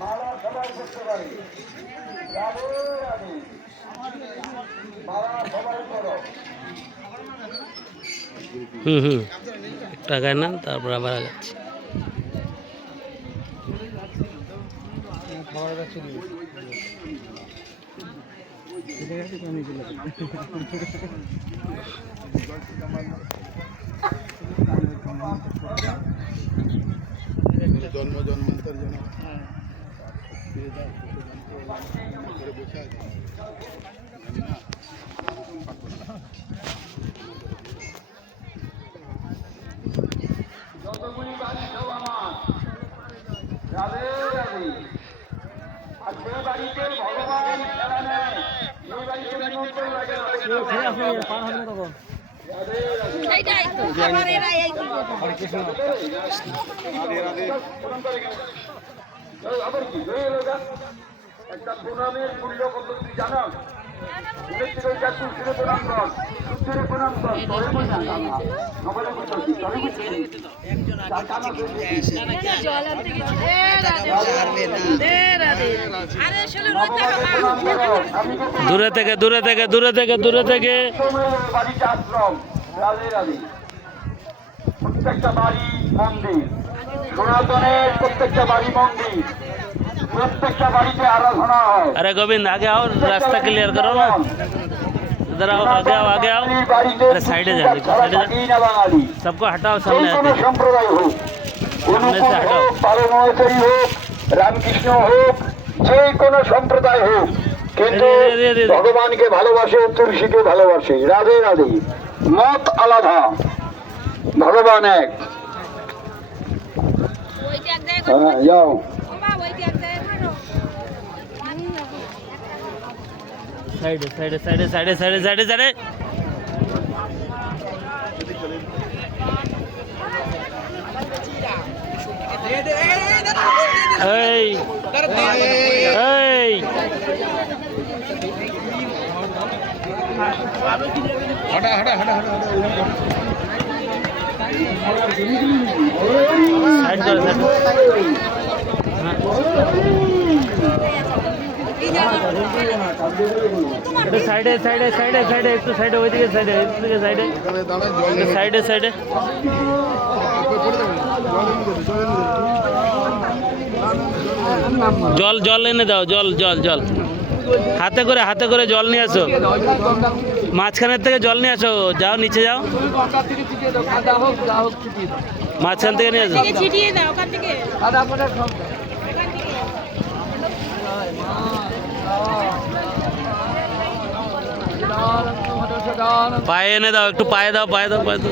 মালা সবাই করতে পারে, মালা সবাই করো। টাকায় নেন, তারপর আবার যাচ্ছি। জন্ম জন্মান্তর যেন বসে আছে। যতগুলি বাড়ি সব আমার, রাধে রাধে। আর সেই বাড়িতে ভগবান খেলা নেয়, সেই বাড়িতে নিমন্ত্রণ লাগে না। আবার কি একটা প্রণামের মূল্য কত তুই জানো? প্রণাম কর, সূর্যের প্রণাম কর, দূরে থেকে দূরে থেকে দূরে থেকে দূরে থেকে বাড়িতে আশ্রম। রাধে রাধে। প্রত্যেকটা বাড়ি মন্দির, সনাতনের প্রত্যেকটা বাড়ি মন্দির, প্রত্যেকটা বাড়িতে আরাধনা হয়। अरे गोविंद आगे आओ, रास्ता क्लियर करो ना, इधर आओ, आगे आओ, आगे आओ। अरे साइड जा, বাঙালি सबको हटाओ सामने কোনো आके। সম্প্রদায় হোক, সামনে से हटाओ। পারমাচারী হোক, রামকৃষ্ণ হোক, যে কোনো সম্প্রদায় হোক, কিন্তু ভগবানকে ভালোবাসে, তুলসীকে ভালোবাসে। রাধে রাধে। মত আলাদা, ভগবান এক। হ্যাঁ, যাও। Side side side side side side side এই এই हटा हटा हटा हटा সাইড করো, সাইড সাইডে সাইডে সাইডে সাইডে একটু সাইডে, ওইদিকে সাইডে, ওইদিকে সাইডে সাইডে সাইডে। জল জল এনে দাও, জল জল জল হাতে করে জল নিয়ে আসো, মাঝখানের থেকে জল নিয়ে আসো। যাও নিচে যাও, মাঝখান থেকে নিয়ে আসো। পায়ে এনে দাও, একটু পায়ে দাও, পায়ে দাও, পায়ে দাও।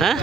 হ্যাঁ